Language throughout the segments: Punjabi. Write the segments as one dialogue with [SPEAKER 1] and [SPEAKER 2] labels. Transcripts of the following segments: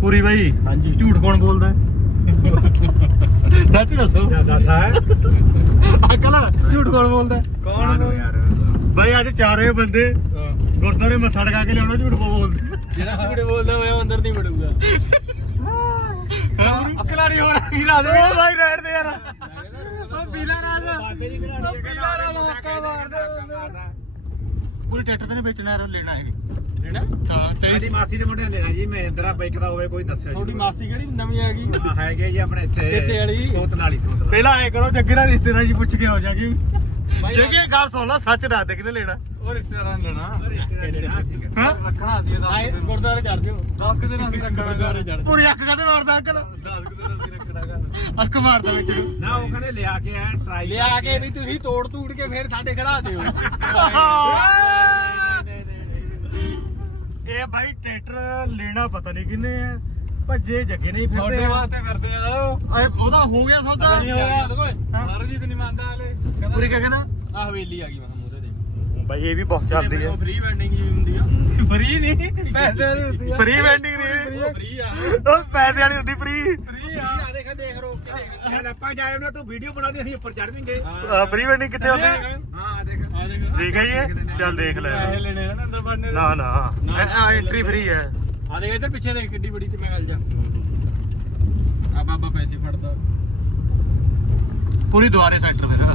[SPEAKER 1] ਪੂਰੀ ਬਾਈ?
[SPEAKER 2] ਹਾਂਜੀ।
[SPEAKER 1] ਝੂਠ ਕੌਣ ਬੋਲਦਾ ਸੱਚ ਦੱਸੋ।
[SPEAKER 2] ਦੱਸ ਹੈ?
[SPEAKER 1] ਅਕਲ ਝੂਠ ਕੌਣ ਬੋਲਦਾ
[SPEAKER 2] ਕੌਣ ਯਾਰ।
[SPEAKER 1] ਬਾਈ ਅੱਜ ਚਾਰੇ ਬੰਦੇ ਗੁਰਦਾਰੇ ਮੱਥਾ ਟਕਾ ਕੇ ਲਿਆਉਣਾ ਝੂਠ ਬੋਲਦੇ
[SPEAKER 2] ਜਿਹੜਾ ਝੂਠ ਬੋਲਦਾ ਹੋਇਆ ਅੰਦਰ ਨਹੀਂ ਵੜੂਗਾ। ਅਕਲਾੜੀ ਹੋ ਰਹੀ ਰਾਤ
[SPEAKER 1] ਉਹ ਬਾਈ ਰਹਿਣ ਦੇ ਯਾਰ।
[SPEAKER 2] ਉਹ ਪੀਲਾ ਰਾਤ ਉਹ ਪੀਲਾ ਰਾਤ ਹੱਕਾ ਮਾਰਦਾ।
[SPEAKER 1] ਪੂਰੀ ਟਰੈਕਟਰ ਤੇ ਨਹੀਂ ਵੇਚਣਾ ਯਾਰ ਲੈਣਾ ਹੈ
[SPEAKER 2] ਲੈਣਾ
[SPEAKER 1] ਹਾਂ
[SPEAKER 3] ਮੇਰੀ ਮਾਸੀ ਦੇ ਮੁੰਡੇ ਨੇ ਲੈਣਾ ਜੀ ਮਹਿੰਦਰਾ ਬਾਈਕ ਦਾ ਹੋਵੇ ਕੋਈ ਦੱਸਿਓ
[SPEAKER 2] ਤੁਹਾਡੀ ਮਾਸੀ ਕਿਹੜੀ ਨਵੀਂ ਆ ਗਈ?
[SPEAKER 3] ਹੈਗੇ ਜੀ ਆਪਣੇ ਇੱਥੇ
[SPEAKER 2] ਕਿੱਥੇ ਵਾਲੀ?
[SPEAKER 3] ਸੋਤ ਨਾਲ ਸੋਤ ਨਾਲ
[SPEAKER 1] ਪਹਿਲਾਂ ਐ ਕਰੋ ਜੱਗੇ ਨਾਲ ਰਿਸ਼ਤੇਦਾਰ ਜੀ ਪੁੱਛ ਕੇ ਹੋ ਜਾ ਕਿ
[SPEAKER 2] ਬਾਈ
[SPEAKER 1] ਜੱਗੇ ਗੱਲ ਸੁਣ ਲੈ ਸੱਚ ਦੱਸ ਦੇ ਕਿਨੇ ਲੈਣਾ?
[SPEAKER 2] ਉਹ ਰਿਸ਼ਤੇਦਾਰਾਂ ਨੇ ਲੈਣਾ।
[SPEAKER 3] ਲੈਣਾ ਸੀਗਾ
[SPEAKER 1] ਹਾਂ?
[SPEAKER 2] ਰੱਖਣਾ ਸੀ ਇਹਦਾ ਗੁਰਦਾਰੇ ਚੜ ਜਿਓ। 10 ਦਿਨ ਅਸੀਂ ਰੱਖਣਾ ਗੁਰਦਾਰੇ ਚੜ
[SPEAKER 1] ਪੂਰੀ ਅੱਖ ਕਦੇ ਮਾਰਦਾ ਅੰਕਲ
[SPEAKER 2] 10 ਦਿਨ? ਅਸੀਂ ਰੱਖਣਾ
[SPEAKER 1] ਅੱਖ ਮਾਰਦਾ ਵਿੱਚ। ਨੂੰ।
[SPEAKER 3] ਨਾ ਉਹ ਕਹਿੰਦੇ ਲਿਆ ਕੇ ਆ ਟਰਾਈ
[SPEAKER 2] ਲਿਆ ਕੇ ਵੀ ਤੁਸੀਂ ਤੋੜ ਤੂੜ ਕੇ ਫੇਰ ਸਾਡੇ ਖੜਾ ਦਿਓ।
[SPEAKER 1] ਇਹ ਬਾਈ ਟਰੈਕਟਰ ਲੈਣਾ ਪਤਾ ਨਹੀਂ ਕਿੰਨੇ ਆ ਭੱਜੇ ਜੱਗੇ ਨਹੀਂ ਫਿਰਦੇ
[SPEAKER 2] ਤੁਹਾਡੇ
[SPEAKER 1] ਆ।
[SPEAKER 2] ਵਾਸਤੇ ਫਿਰਦੇ ਆ।
[SPEAKER 1] ਏ, ਉਹਦਾ ਹੋ ਗਿਆ ਸੌਦਾ।
[SPEAKER 2] ਨਹੀਂ ਹੋਇਆ ਹਰਜੀਤ ਨਹੀਂ ਮੰਨਦਾ ਹਲੇ।
[SPEAKER 1] ਪੂਰੀ ਕਿਆ ਕਹਿੰਦਾ
[SPEAKER 2] ਆ ਹਵੇਲੀ ਆ ਗਈ ਮੈਂ ਮੂਰੇ ਦੇ
[SPEAKER 1] ਬਾਈ ਇਹ ਵੀ ਬਹੁਤ ਚੱਲਦੀ ਹੈ
[SPEAKER 2] ਫ੍ਰੀ ਵੈਂਡਿੰਗ ਹੀ ਹੁੰਦੀ ਆ। ਫ੍ਰੀ ਨਹੀਂ ਪੈਸੇ ਵਾਲੀ ਹੁੰਦੀ ਆ।
[SPEAKER 1] ਫ੍ਰੀ ਵੈਂਡਿੰਗ ਨਹੀਂ
[SPEAKER 2] ਫ੍ਰੀ ਆ।
[SPEAKER 1] ਉਹ ਪੈਸੇ ਵਾਲੀ ਹੁੰਦੀ ਫ੍ਰੀ
[SPEAKER 2] ਫ੍ਰੀ ਆ। ਦੇਖ ਦੇਖ ਰੋਕ ਕੇ ਦੇਖ।
[SPEAKER 3] ਆਪਾਂ ਜਾਏ ਉਹਨਾਂ ਤੂੰ ਵੀਡੀਓ ਬਣਾ ਦੇ ਅਸੀਂ ਉੱਪਰ ਚੜ ਜਾਵਾਂਗੇ
[SPEAKER 1] ਫ੍ਰੀ ਵੈਂਡਿੰਗ ਕਿੱਥੇ ਹੁੰਦੀ?
[SPEAKER 3] ਹਾਂ ਦੇਖ।
[SPEAKER 2] ਆ ਦੇਖ
[SPEAKER 1] ਇਹ? ਚੱਲ ਦੇਖ ਲੈ।
[SPEAKER 2] ਪੈਸੇ ਲੈਣੇ ਆ ਨਾ ਅੰਦਰ ਵੜਨੇ ਦੇ।
[SPEAKER 1] ਨਾ ਨਾ। ਐਂਟਰੀ ਫ੍ਰੀ ਹੈ।
[SPEAKER 2] ਆ ਦੇਖ ਇੱਧਰ ਪਿੱਛੇ ਦੇਖ ਕਿੱਡੀ ਬੜੀ ਤੇ ਮੈਂ ਗੱਲ ਜਾ। ਆ ਬਾਬਾ ਪੈਸੇ ਫੜਦਾ।
[SPEAKER 1] ਪੂਰੀ ਦੁਆਰੇ ਸੈਂਟਰ ਤੇ ਨਾ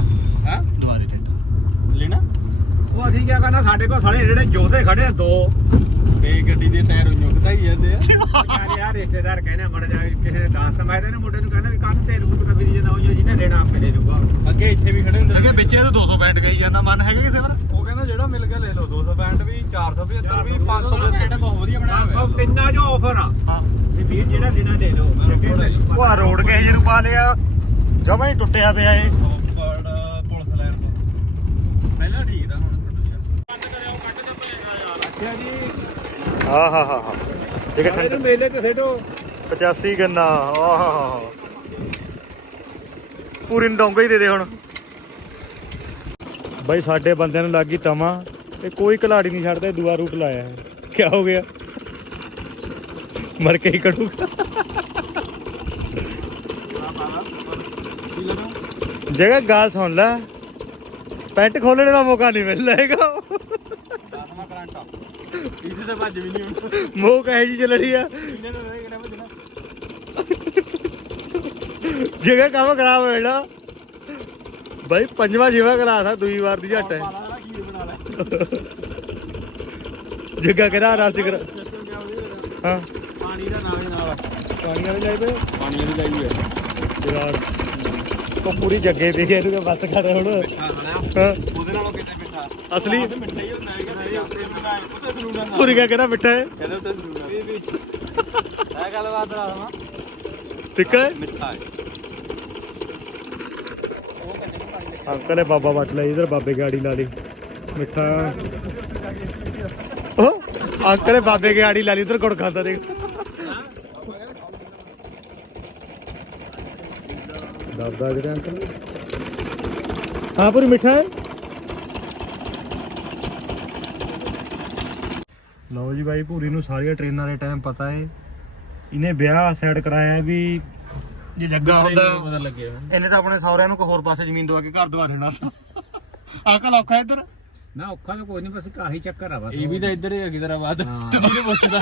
[SPEAKER 2] ਹਾਂ?
[SPEAKER 1] ਦੁਆਰੇ ਸੈਂਟਰ।
[SPEAKER 2] ਲੈਣਾ?
[SPEAKER 3] ਉਹ ਅਸੀਂ ਕਿਆ ਕਰਨਾ ਸਾਡੇ ਕੋਲ ਸਾਲੇ ਜਿਹੜੇ ਜੋਧੇ ਖੜੇ ਆ ਦੋ।
[SPEAKER 2] ਤੇ ਗੱਡੀ ਦੇ ਟਾਇਰ ਉഞ്ഞੁਕਦਾ ਹੀ ਜਾਂਦੇ ਆ।
[SPEAKER 3] ਯਾਰ ਯਾਰ ਰਿਸ਼ਤੇਦਾਰ ਕਹਿੰਦੇ ਮੜ ਜਾ ਕਿਸੇ ਨੇ ਦੱਸ ਮੈਂ ਤਾਂ ਇਹਨੂੰ ਮੁੰਡੇ ਨੂੰ ਕਹਿੰਦਾ ਵੀ ਕੰਨ ਤੇ ਰੂਪ ਤਾਂ ਫਿਰ ਜਦੋਂ ਉਹ ਜਿਹਨੇ ਲੈਣਾ ਆਪੇ ਲੈ ਲੂਗਾ
[SPEAKER 2] ਅੱਗੇ ਇੱਥੇ ਵੀ ਖੜੇ ਹੁੰਦੇ
[SPEAKER 1] ਅੱਗੇ ਵਿੱਚੇ ਤਾਂ 200 ਬੈਂਡ ਕਹੀ ਜਾਂਦਾ ਮਨ ਹੈਗਾ ਕਿਸੇ ਪਰ
[SPEAKER 2] ਉਹ ਕਹਿੰਦਾ ਜਿਹੜਾ ਮਿਲ ਗਿਆ ਲੈ ਲਓ 265 ਵੀ 475 ਵੀ 575 ਬਹੁਤ ਵਧੀਆ ਬਣਾਇਆ
[SPEAKER 3] 500 ਤਿੰਨਾਂ ਜੋ ਆਫਰ ਆ।
[SPEAKER 1] ਹਾਂ।
[SPEAKER 3] ਵੀ ਵੀਰ ਜਿਹੜਾ ਲੈਣਾ ਲੈ ਲਓ।
[SPEAKER 1] ਉਹ ਆ ਰੋਡ ਕਹੇ ਜਿਹਨੂੰ ਪਾ ਲਿਆ। ਜਮਾ ਹੀ ਟੁੱਟਿਆ ਪਿਆ ਏ
[SPEAKER 2] ਪੁਲਿਸ ਲੈਣ ਤੋਂ। ਪਹਿਲਾਂ ਠੀਕ ਦਾ ਹੁਣ
[SPEAKER 3] ਅੱਛਾ ਜੀ।
[SPEAKER 1] ਹਾਂ ਹਾਂ ਹਾਂ ਹਾਂ। ਠੀਕ ਹੈ
[SPEAKER 3] ਇਹਨੂੰ ਮੇਲੇ ਤੇ ਸੇਟੋ
[SPEAKER 1] 85 ਗੰਨਾ ਆਹ ਹਾ ਹਾ ਪੂਰੀ ਡੋਂਗਾ ਹੀ ਦੇ ਦੇ ਹੁਣ। ਬਾਈ ਸਾਡੇ ਬੰਦਿਆਂ ਨੂੰ ਲੱਗੀ ਤਮਾ। ਤੇ ਕੋਈ ਕਲਾੜੀ ਨਹੀਂ ਛੱਡਦਾ ਦੂਆ ਰੂਟ ਲਾਇਆ ਹੈ। ਕੀ ਹੋ ਗਿਆ? ਮਰ ਕੇ ਹੀ ਕੜੂਗਾ ਜਗ੍ਹਾ ਗੱਲ ਸੁਣ ਲੈ। ਪੈਂਟ ਖੋਲਣੇ ਦਾ ਮੌਕਾ ਨਹੀਂ ਮਿਲਦਾ ਹੈਗਾ।
[SPEAKER 2] ਇਹਦੇ ਤੇ ਭੱਜ ਵੀ ਨਹੀਂ ਹੁਣ।
[SPEAKER 1] ਮੋਹ ਕਹੇ ਜੀ ਚੱਲਣੀ ਆ?
[SPEAKER 2] ਇਹਨੇ ਭੱਜਣਾ।
[SPEAKER 1] ਜਗ੍ਹਾ ਕੰਮ ਖਰਾਬ ਹੋ ਜਾਣਾ ਬਾਈ ਪੰਜਵਾਂ ਛੇਵਾਂ ਕਲਾਸ ਆ ਦੂਈ ਵਾਰ ਦੀ ਝੱਟ ਹੈ।
[SPEAKER 2] ਪਾਲਾ ਵਾਲਾ ਖੀਰ ਬਣਾ ਲੈ।
[SPEAKER 1] ਜੱਗਾ ਕਹਿੰਦਾ ਰਸ ਕਰ ਹਾਂ।
[SPEAKER 2] ਪਾਣੀ ਦਾ ਨਾਲ ਹੀ ਨਾਲ ਆ।
[SPEAKER 1] ਪਾਣੀ ਵਾਲੇ ਚਾਹੀਦੇ
[SPEAKER 2] ਪਾਣੀ ਵਾਲੀ ਲਾਈ ਹੈ
[SPEAKER 1] ਯਾਰ ਉਹ ਪੂਰੀ ਜੱਗੇ ਪੀ ਗਿਆ ਇਹਨੂੰ ਬੱਤ ਕਰ ਹੁਣ।
[SPEAKER 2] ਮਿੱਠਾ ਖਾਣਾ।
[SPEAKER 1] ਹਾਂ।
[SPEAKER 2] ਉਹਦੇ ਨਾਲੋਂ ਕਿਤੇ ਮਿੱਠਾ?
[SPEAKER 1] ਅਸਲੀ
[SPEAKER 2] ਮਿੱਠਾ ਹੀ ਹੁੰਦਾ
[SPEAKER 1] ਪੂਰੀ ਕਿਆ ਕਹਿੰਦਾ ਮਿੱਠਾ ਹੈ?
[SPEAKER 2] ਕਹਿੰਦਾ ਉੱਤੇ ਜ਼ਰੂਰ ਵੀ ਵੀ ਇਹ ਗੱਲ ਬਾਤ ਰਹਾ
[SPEAKER 1] ਫਿੱਕਾ ਹੈ।
[SPEAKER 2] ਮਿੱਠਾ ਹੈ।
[SPEAKER 1] ਅੰਕਲ ਨੇ ਬਾਬਾ ਵੱਟ ਲਿਆ ਇਧਰ ਬਾਬੇ ਗਾੜੀ ਲਾ ਲਈ। ਮਿੱਠਾ। ਉਹ ਅੰਕਲ ਨੇ ਬਾਬੇ ਗਾੜੀ ਲਾ ਲਈ ਇਧਰ ਗੁੜ ਖਾਂਦਾ ਦੇਖ। ਦੱਸਦਾ ਜਿਹੜੇ ਅੰਕਲ। ਹਾਂ ਪੂਰੀ ਮਿੱਠਾ ਹੈ ਲਓ ਜੀ ਬਾਈ ਪੂਰੀ ਨੂੰ ਸਾਰੀਆਂ ਟ੍ਰੇਨਾਂ ਦੇ ਟਾਈਮ ਪਤਾ ਹੈ ਇਹਨੇ ਵਿਆਹ ਸੈੱਟ ਕਰਾਇਆ ਵੀ ਜੇ ਜੱਗਾ ਹੁੰਦਾ
[SPEAKER 2] ਪਤਾ ਲੱਗਿਆ।
[SPEAKER 1] ਇਹਨੇ ਤਾਂ ਆਪਣੇ ਸਹੁਰਿਆਂ ਨੂੰ ਕੋਈ ਹੋਰ ਪਾਸੇ ਜ਼ਮੀਨ ਦਵਾ ਕੇ ਘਰ ਦਵਾ ਦੇਣਾ ਅੰਕਲ ਔਖਾ ਇੱਧਰ?
[SPEAKER 3] ਨਾ ਔਖਾ ਤਾਂ ਕੋਈ ਨਹੀਂ ਬਸ ਕਾਹੀ ਚੱਕਰ ਆ ਬਸ।
[SPEAKER 2] ਇਹ ਵੀ ਤਾਂ ਇੱਧਰ ਹੀ ਹੈਦਰਾਬਾਦ
[SPEAKER 3] ਹਾਂ।
[SPEAKER 2] ਜਿਹਨੂੰ ਪੁੱਛਦਾ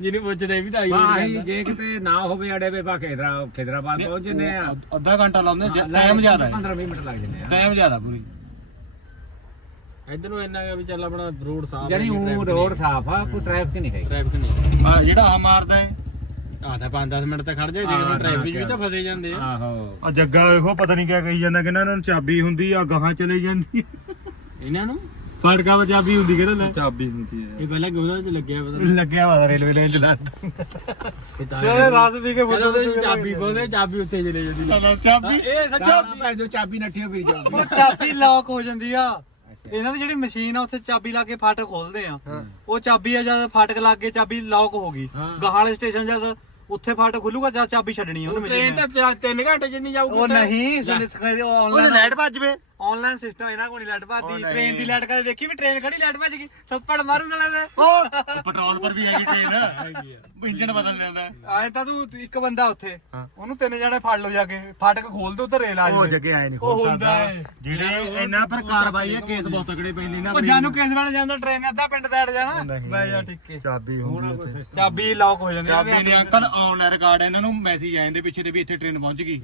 [SPEAKER 2] ਜਿਹਨੂੰ ਪੁੱਛਦਾ ਇਹ ਵੀ ਤਾਂ ਆਈ
[SPEAKER 3] ਬਾਹੀ ਜੇ ਕਿਤੇ ਨਾ ਹੋਵੇ ਅੜੇ ਵੇ ਪਾ ਖੇਦਰਾ ਖੇਦਰਾਬਾਦ ਪਹੁੰਚ ਜੰਨੇ ਆ।
[SPEAKER 1] ਅੱਧਾ ਘੰਟਾ ਲਾਉਂਦੇ
[SPEAKER 3] ਟਾਈਮ ਜ਼ਿਆਦਾ 15 20 ਮਿੰਟ ਲੱਗ ਜੰਨੇ ਆ।
[SPEAKER 1] ਟਾਈਮ ਜ਼ਿਆਦਾ ਪੂਰੀ।
[SPEAKER 2] ਇੱਧਰ ਨੂੰ ਇੰਨਾ ਕਿ ਵੀ ਚੱਲ ਆਪਣਾ ਰੋਡ ਸਾਫ਼
[SPEAKER 3] ਜਣੀ ਉਹ ਰੋਡ ਸਾਫ਼ ਆ ਕੋਈ ਟ੍ਰੈਫਿਕ ਨਹੀਂ ਹੈ
[SPEAKER 2] ਟ੍ਰੈਫਿਕ ਨਹੀਂ
[SPEAKER 1] ਆਹ ਜਿਹੜਾ ਆ ਮਾਰਦਾ ਹੈ
[SPEAKER 2] ਆ ਤਾਂ 5-10 ਮਿੰਟ ਤਾਂ ਖੜ ਜਾ ਜੇ ਟ੍ਰੈਫਿਕ ਵੀ। ਤਾਂ ਫਸੇ ਜਾਂਦੇ ਆ।
[SPEAKER 3] ਆਹੋ।
[SPEAKER 1] ਆ ਜੱਗਾ ਵੇਖੋ ਪਤਾ ਨਹੀਂ ਕਿਆ ਕਹੀ ਜਾਂਦਾ ਕਹਿੰਦਾ ਇਹਨਾਂ ਨੂੰ ਚਾਬੀ ਹੁੰਦੀ ਆ ਗਾਹਾਂ ਚਲੇ ਜਾਂਦੀ
[SPEAKER 2] ਇਹਨਾਂ ਨੂੰ?
[SPEAKER 1] ਫੜਕਾ ਵਿੱਚ ਚਾਬੀ ਹੁੰਦੀ ਕਹਿੰਦਾ ਲੈ
[SPEAKER 2] ਚਾਬੀ ਹੁੰਦੀ ਹੈ ਇਹ ਪਹਿਲਾਂ ਗੋਲਾ ਚ ਲੱਗਿਆ ਪਤਾ
[SPEAKER 1] ਲੱਗਿਆ ਵਾ ਰੇਲਵੇ ਲਾਈਨ ਚਲਾ
[SPEAKER 2] ਸਵੇਰੇ ਰਾਤ ਵੀ ਕੇ ਬੋਲਦੇ ਉਹਦੇ ਚਾਬੀ ਬੋਲਦੇ ਚਾਬੀ ਉੱਤੇ ਚਲੇ ਜਾਂਦੀ।
[SPEAKER 1] ਚਾਬੀ।
[SPEAKER 2] ਇਹ
[SPEAKER 3] ਚਾਬੀ ਭੈਣ ਜੋ ਚਾਬੀ ਫਿਰ ਜਾਊਗੀ
[SPEAKER 4] ਉਹ ਚਾਬੀ ਲੌਕ ਹੋ ਜਾਂਦੀ ਆ। ਇਹਨਾਂ ਦੀ ਜਿਹੜੀ ਮਸ਼ੀਨ ਆ ਉੱਥੇ ਚਾਬੀ ਲਾ ਕੇ ਫਾਟਕ ਖੋਲਦੇ ਆ। ਉਹ ਚਾਬੀ ਆ ਜਦ ਫਾਟਕ ਲੱਗ ਕੇ ਚਾਬੀ ਲੌਕ ਹੋ ਗਈ।
[SPEAKER 2] ਹਾਂ।
[SPEAKER 4] ਗਾਹਾਂ ਵਾਲੇ ਸਟੇਸ਼ਨ ਜਦ ਉੱਥੇ ਫਾਟਕ ਖੁੱਲੂਗਾ ਜਦ ਚਾਬੀ ਛੱਡਣੀ ਆ ਉਹਨੇ
[SPEAKER 2] ਟ੍ਰੇਨ
[SPEAKER 4] ਮਸ਼ੀਨ
[SPEAKER 2] ਤਾਂ 3 ਘੰਟੇ ਜਿੰਨੀ ਜਾਊਗੀ
[SPEAKER 4] ਉਹ ਨਹੀਂ ਸੁਣਿਤ ਉਹ
[SPEAKER 1] ਉਹ
[SPEAKER 4] ਆਨਲਾਈਨ
[SPEAKER 1] ਲਾਈਟ ਭੱਜ ਵੇ
[SPEAKER 4] ਆਨਲਾਈਨ ਸਿਸਟਮ ਇਹਨਾਂ ਕੋਲ ਨਹੀਂ
[SPEAKER 1] ਉਹ
[SPEAKER 4] ਭੱਜਦੀ
[SPEAKER 1] ਨਹੀਂ।
[SPEAKER 4] ਟ੍ਰੇਨ ਦੀ ਲਾਈਟ ਕਦੇ ਦੇਖੀ ਵੀ ਟ੍ਰੇਨ ਖੜੀ ਲਾਈਟ ਭੱਜ ਗਈ? ਥੱਪੜ ਮਾਰੂ ਸਾਲੇ ਦੇ।
[SPEAKER 1] ਉਹ ਪੈਟਰੋਲ ਪਰ ਵੀ ਹੈਗੀ ਟ੍ਰੇਨ ਇੰਜਨ ਬਦਲ ਲੈਂਦਾ
[SPEAKER 4] ਆਏ ਤਾਂ ਤੂੰ ਇੱਕ ਬੰਦਾ ਉੱਥੇ।
[SPEAKER 1] ਹਾਂ।
[SPEAKER 4] ਉਹਨੂੰ ਤਿੰਨ ਜਣੇ ਫੜ ਲਓ ਜਾ ਕੇ। ਫਾਟਕ ਖੋਲ ਦੋ ਉੱਧਰ ਰੇਲ ਆ
[SPEAKER 1] ਉਹ
[SPEAKER 4] ਜਾਵੇ।
[SPEAKER 1] ਜੱਗੇ ਆਏ ਨਹੀਂ
[SPEAKER 4] ਉਹ
[SPEAKER 1] ਖੋਲ
[SPEAKER 4] ਹੁੰਦਾ
[SPEAKER 1] ਸਕਦਾ।
[SPEAKER 4] ਹੈ।
[SPEAKER 1] ਜਿਹੜੇ ਇੰਨਾ ਪਰ ਕਾਰਵਾਈ ਹੈ ਕੇਸ ਬਹੁਤ ਤਕੜੇ ਪੈਂਦੇ ਨਾ
[SPEAKER 4] ਉਹ ਜਾਨੂੰ ਕਿਸ ਵੇਲੇ ਜਾਂਦਾ ਟ੍ਰੇਨ ਅੱਧਾ ਪਿੰਡ ਦਾ ਜਾਣਾ।
[SPEAKER 1] ਨਹੀਂ।
[SPEAKER 4] ਬੈ ਜਾ ਟਿੱਕੇ।
[SPEAKER 1] ਚਾਬੀ ਹੁੰਦੀ ਉੱਥੇ।
[SPEAKER 4] ਚਾਬੀ ਲੌਕ ਹੋ ਜਾਂਦੀ
[SPEAKER 5] ਚਾਬੀ ਨੇ ਅੰਕਲ ਆਨਲਾਈਨ ਰਿਕਾਰਡ ਇਹਨਾਂ ਨੂੰ ਮੈਸੇਜ ਆ ਜਾਂਦੇ ਪਿੱਛੇ ਦੇ ਵੀ ਇੱਥੇ ਟ੍ਰੇਨ ਪਹੁੰਚ ਗਈ।